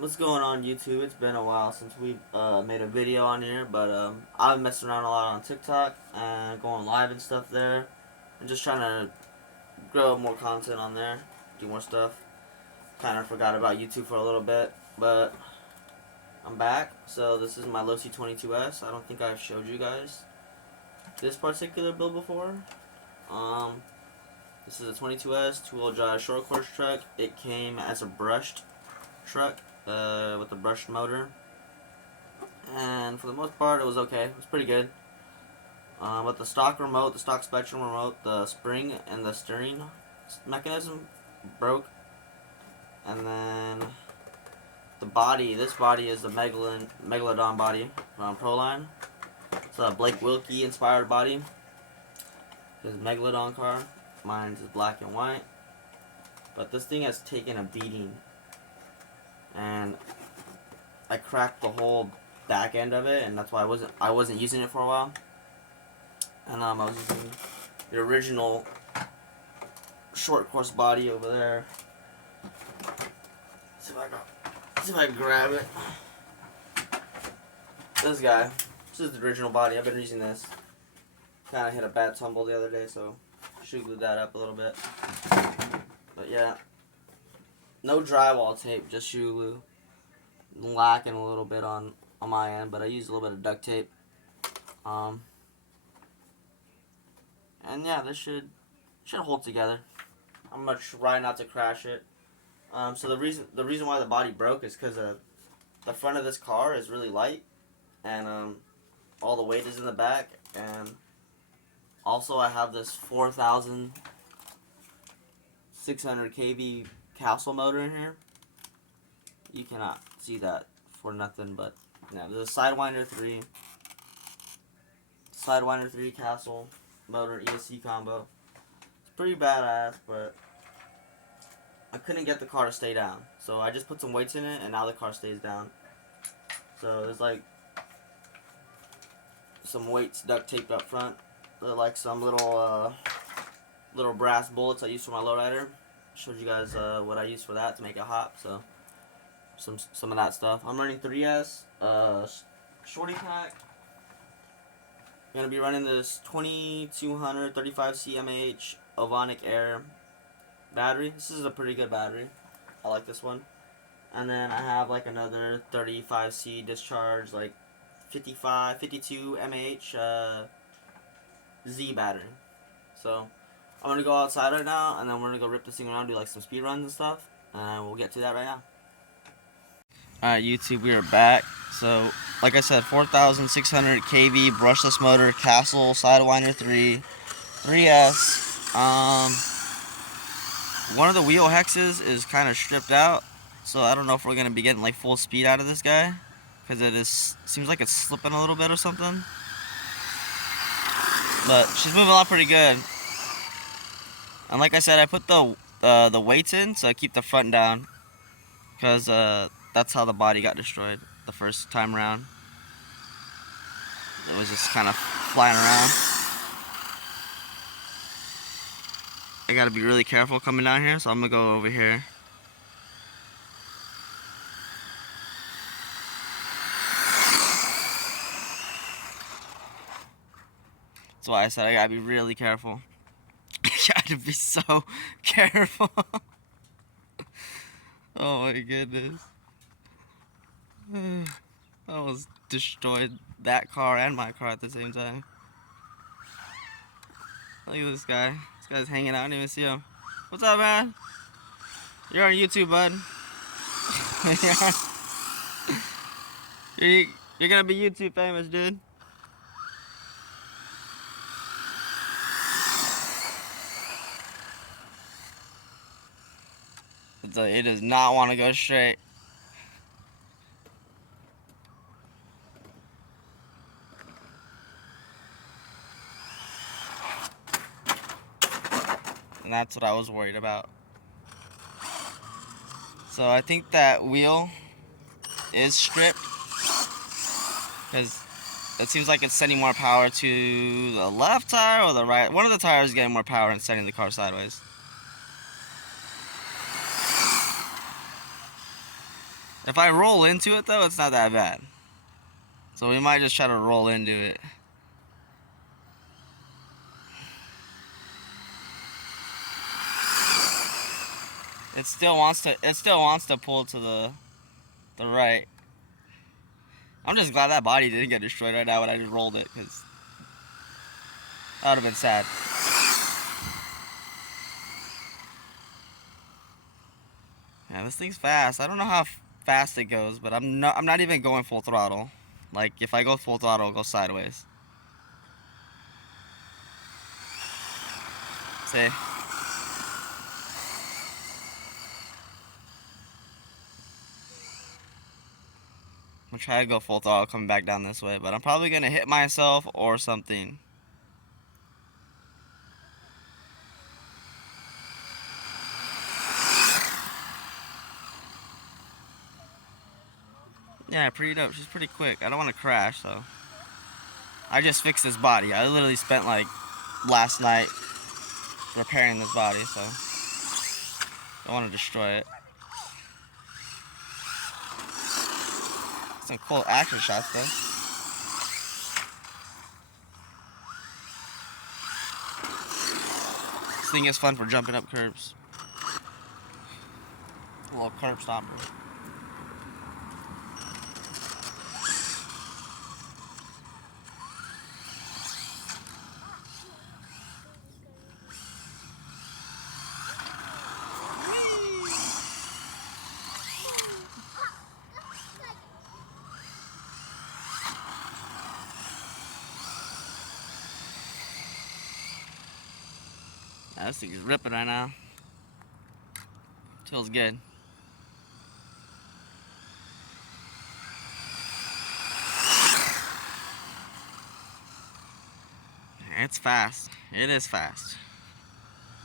What's going on YouTube? It's been a while since we made a video on here, but I've been messing around a lot on TikTok and going live and stuff there. I'm just trying to grow more content on there, do more stuff. Kind of forgot about YouTube for a little bit, but I'm back. So this is my losi 22S. I don't think I've showed you guys this particular build before. This is a 22S two-wheel drive short course truck. It came as a brushed truck with a brushed motor, and for the most part it was okay. It was pretty good. But the stock remote, the stock Spectrum remote, the spring and the steering mechanism broke, and then the body. This body is the Megalodon body from Proline. It's a Blake Wilkie inspired body. His Megalodon car. Mine's is black and white. But this thing has taken a beating, and I cracked the whole back end of it, and that's why I wasn't using it for a while. And I was using the original short course body over there. See if I can grab it. This guy. This is the original body. I've been using this. Kind of hit a bad tumble the other day, so should glue that up a little bit. But yeah, no drywall tape, just shoe glue. Lacking a little bit on my end, but I used a little bit of duct tape. And yeah, this should hold together. I'm gonna try not to crash it. So the reason why the body broke is because the front of this car is really light, and all the weight is in the back, and also I have this 4,600 kV Castle motor in here. You cannot see that for nothing, but yeah, there's a sidewinder 3 Castle motor ESC combo. It's pretty badass, but I couldn't get the car to stay down, so I just put some weights in it, and now the car stays down. So there's like some weights duct taped up front. They're like some little brass bullets I use for my lowrider. Showed you guys what I use for that to make it hot. So some of that stuff. I'm running 3S shorty pack. I'm gonna be running this 2200 35C mAh Ovonic Air battery. This is a pretty good battery. I like this one. And then I have like another 35C discharge, like 52 mAh Z battery. So I'm gonna go outside right now, and then we're gonna go rip this thing around, do like some speed runs and stuff, and we'll get to that right now. Alright YouTube, we are back. So like I said, 4,600 kV brushless motor Castle Sidewinder 3S. One of the wheel hexes is kind of stripped out, so I don't know if we're gonna be getting like full speed out of this guy, because seems like it's slipping a little bit or something. But she's moving along pretty good. And like I said, I put the weights in so I keep the front down, because that's how the body got destroyed the first time around. It was just kind of flying around. I gotta be really careful coming down here, so I'm gonna go over here. That's why I said I gotta be really careful. I gotta be so careful. Oh my goodness. I almost destroyed that car and my car at the same time. Look at this guy. This guy's hanging out. I didn't even see him. What's up, man? You're on YouTube, bud. You're gonna be YouTube famous, dude. It does not want to go straight. And that's what I was worried about. So I think that wheel is stripped, because it seems like it's sending more power to the left tire or the right. One of the tires is getting more power and sending the car sideways. If I roll into it though, it's not that bad. So we might just try to roll into it. It still wants to pull to the right. I'm just glad that body didn't get destroyed right now when I just rolled it, because that would have been sad. Yeah, this thing's fast. I don't know how fast it goes, but I'm not even going full throttle. Like, if I go full throttle, it'll go sideways. See? I'm gonna try to go full throttle coming back down this way, but I'm probably gonna hit myself or something. Yeah, pretty dope. She's pretty quick. I don't want to crash, so. I just fixed this body. I literally spent like last night repairing this body, so I want to destroy it. Some cool action shots though. This thing is fun for jumping up curbs. A little curb stopper. Yeah, this thing's ripping right now. Feels good. It's fast. It is fast.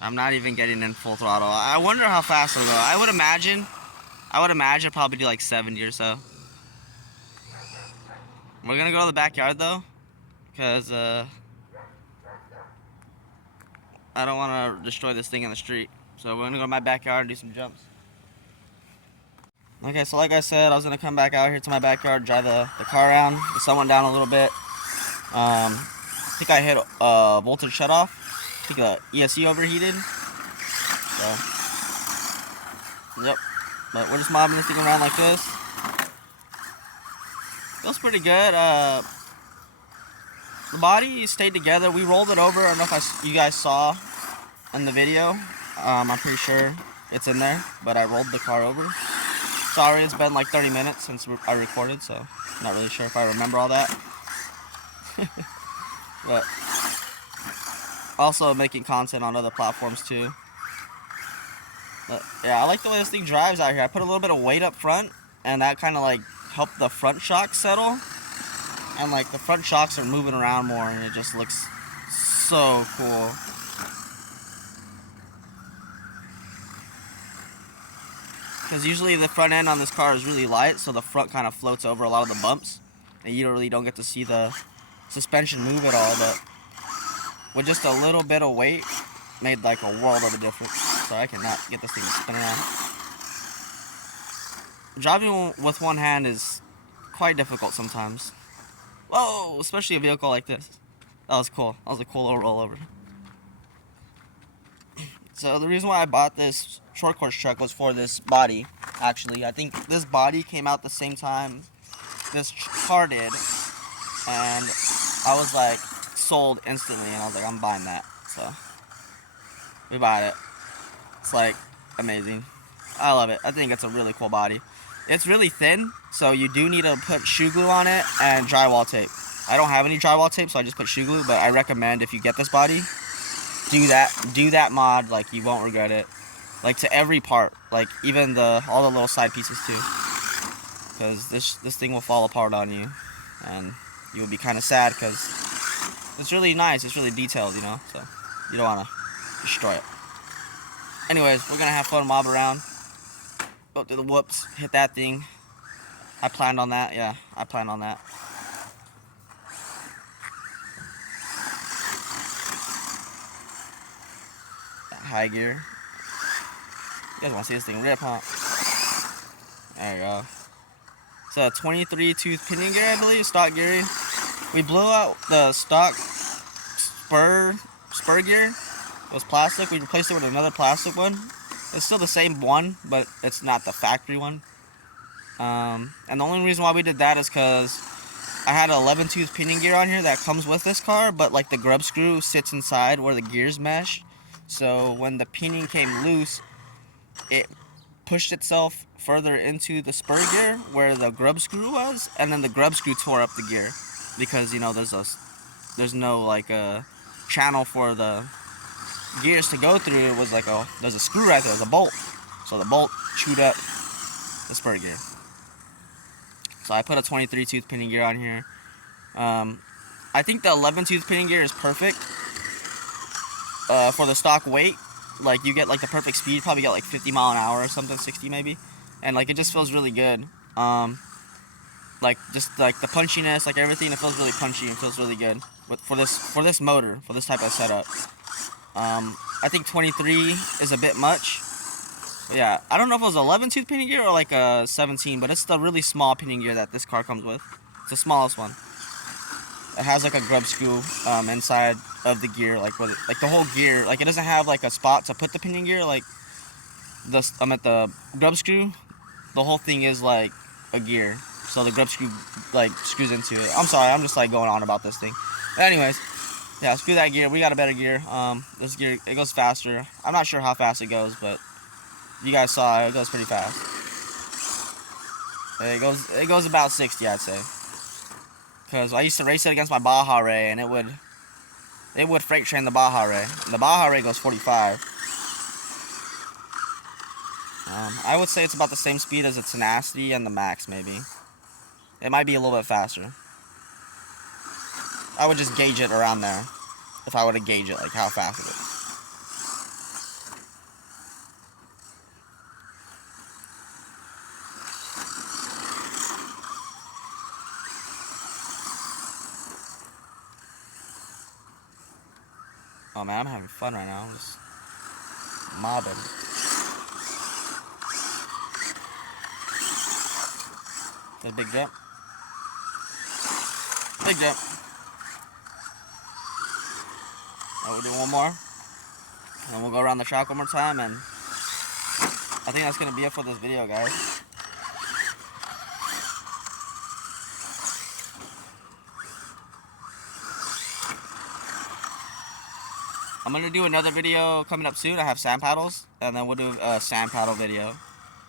I'm not even getting in full throttle. I wonder how fast it'll go. I would imagine probably do like 70 or so. We're gonna go to the backyard though, because I don't want to destroy this thing in the street. So we're gonna go to my backyard and do some jumps. Okay, so like I said, I was gonna come back out here to my backyard, drive the car around. The sun went down a little bit. I think I hit voltage shut off. I think the ESC overheated. So, yep. But we're just mobbing this thing around like this. Feels pretty good. The body stayed together. We rolled it over. I don't know if you guys saw in the video. I'm pretty sure it's in there, but I rolled the car over. Sorry, it's been like 30 minutes since I recorded, so I'm not really sure if I remember all that. But also making content on other platforms too. But yeah, I like the way this thing drives out here. I put a little bit of weight up front, and that kind of like helped the front shocks settle. And like the front shocks are moving around more, and it just looks so cool. Because usually the front end on this car is really light, so the front kind of floats over a lot of the bumps, and you really don't get to see the suspension move at all. But with just a little bit of weight, made like a world of a difference. So I cannot get this thing to spin around. Driving with one hand is quite difficult sometimes. Whoa, especially a vehicle like this. That was cool. That was a cool little rollover. So the reason why I bought this short course truck was for this body. Actually, I think this body came out the same time this car did, and I was like sold instantly, and I was like, I'm buying that. So we bought it. It's like amazing. I love it. I think it's a really cool body. It's really thin, so you do need to put shoe glue on it and drywall tape. I don't have any drywall tape, so I just put shoe glue, but I recommend if you get this body, do that mod. Like, you won't regret it. Like, to every part, like even all the little side pieces too, because this thing will fall apart on you, and you will be kind of sad because it's really nice. It's really detailed, you know. So you don't want to destroy it. Anyways, we're gonna have fun, mob around, go through the whoops, hit that thing. I planned on that. Yeah, I planned on that. High gear. You guys want to see this thing rip, huh? There you go. It's a 23 tooth pinion gear, I believe, stock gear. We blew out the stock spur gear. It was plastic. We replaced it with another plastic one. It's still the same one, but it's not the factory one. And the only reason why we did that is because I had an 11 tooth pinion gear on here that comes with this car, but like the grub screw sits inside where the gears mesh. So when the pinion came loose, it pushed itself further into the spur gear where the grub screw was, and then the grub screw tore up the gear because, you know, there's no like a channel for the gears to go through. It was like there's a screw right there, there's a bolt, so the bolt chewed up the spur gear. So I put a 23 tooth pinion gear on here. I think the 11 tooth pinion gear is perfect for the stock weight. Like, you get like the perfect speed, probably get like 50 mile an hour or something, 60 maybe, and like it just feels really good. Like just like the punchiness, like everything, it feels really punchy and feels really good. But for this motor, for this type of setup, I think 23 is a bit much. But yeah, I don't know if it was 11 tooth pinion gear or like a 17, but it's the really small pinion gear that this car comes with. It's the smallest one. It has like a grub screw inside of the gear, like the whole gear. Like, it doesn't have like a spot to put the pinion gear. Like at the grub screw, the whole thing is like a gear. So the grub screw like screws into it. I'm sorry, I'm just like going on about this thing. But anyways, yeah, screw that gear. We got a better gear. This gear, it goes faster. I'm not sure how fast it goes, but you guys saw it goes pretty fast. It goes about 60, I'd say. Because I used to race it against my Baja Ray, and it would freight train the Baja Ray. The Baja Ray goes 45. I would say it's about the same speed as the Tenacity and the Max, maybe. It might be a little bit faster. I would just gauge it around there. If I were to gauge it, like how fast it is. Oh man, I'm having fun right now. I'm just mobbing. A big jump. Big jump. Oh, we'll do one more. And we'll go around the track one more time, and I think that's going to be it for this video, guys. I'm going to do another video coming up soon. I have sand paddles, and then we'll do a sand paddle video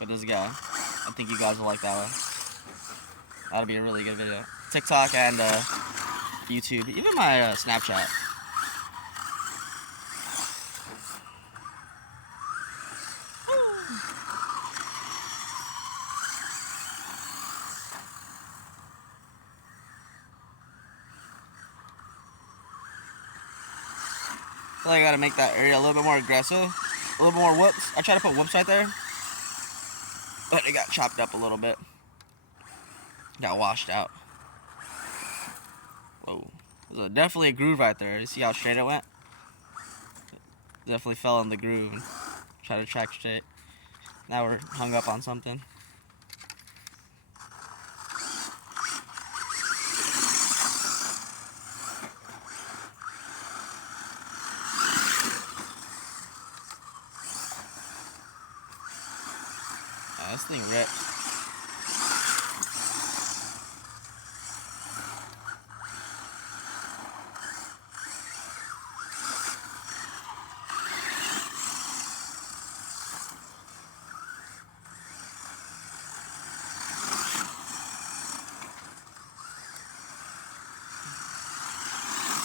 with this guy. I think you guys will like that one. That'll be a really good video. TikTok and YouTube, even my Snapchat. I feel like I gotta make that area a little bit more aggressive. A little bit more whoops. I tried to put whoops right there, but it got chopped up a little bit. Got washed out. Whoa. There's definitely a groove right there. You see how straight it went? Definitely fell in the groove. Try to track straight. Now we're hung up on something. This thing rips.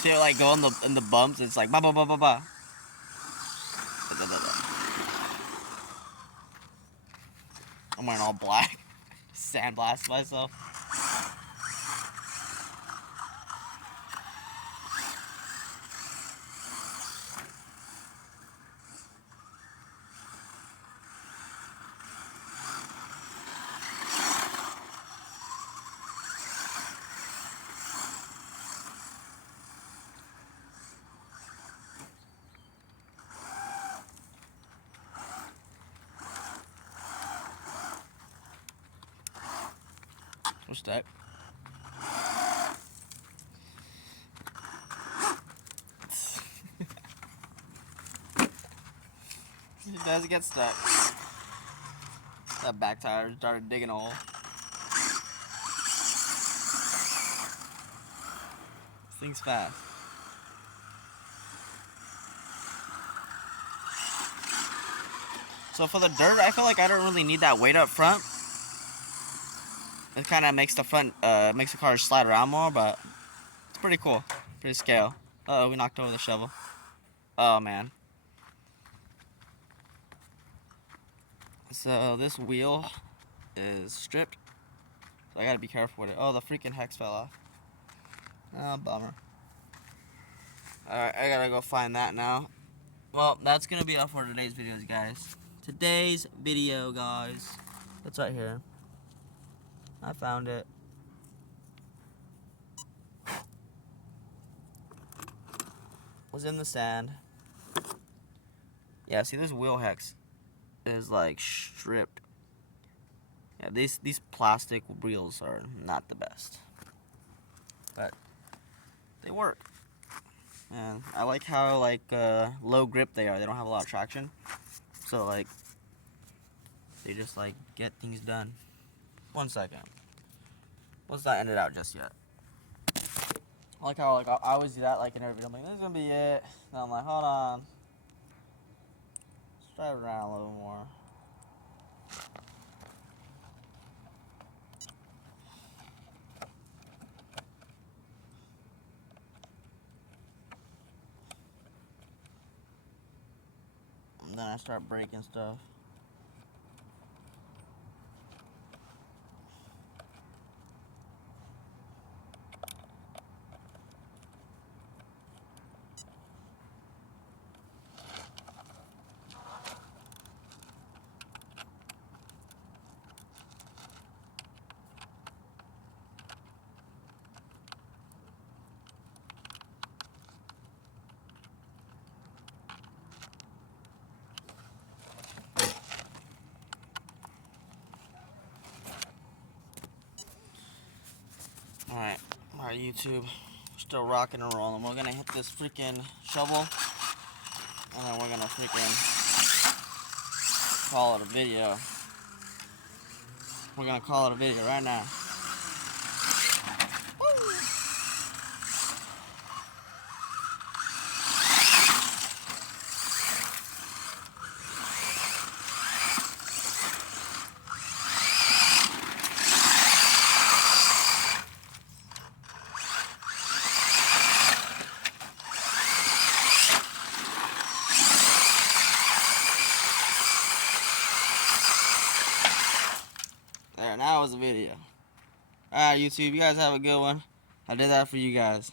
See it like go in the bumps. It's like ba ba ba ba ba. I'm wearing all black. Sandblast myself. we're stuck. It does get stuck. That back tire started digging a hole. This thing's fast. So for the dirt, I feel like I don't really need that weight up front. It kind of makes the front, makes the car slide around more, but it's pretty cool. Pretty scale. Uh-oh, we knocked over the shovel. Oh, man. So this wheel is stripped. So I gotta be careful with it. Oh, the freaking hex fell off. Oh, bummer. Alright, I gotta go find that now. Well, that's gonna be all for today's videos, guys. Today's video, guys. It's right here. I found it. Was in the sand. Yeah, see, this wheel hex is like stripped. Yeah, these plastic wheels are not the best, but they work. And I like how like low grip they are. They don't have a lot of traction, so like they just like get things done. 1 second. Let's not end it out just yet. I like how like I always do that like in every video. I'm like, this is gonna be it. And I'm like, hold on. Let's drive it around a little more. And then I start breaking stuff. Alright, YouTube. We're still rocking and rolling. We're gonna hit this freaking shovel, and then we're gonna freaking call it a video. We're gonna call it a video right now. Woo! There, now it's a video. Alright, YouTube, you guys have a good one. I did that for you guys.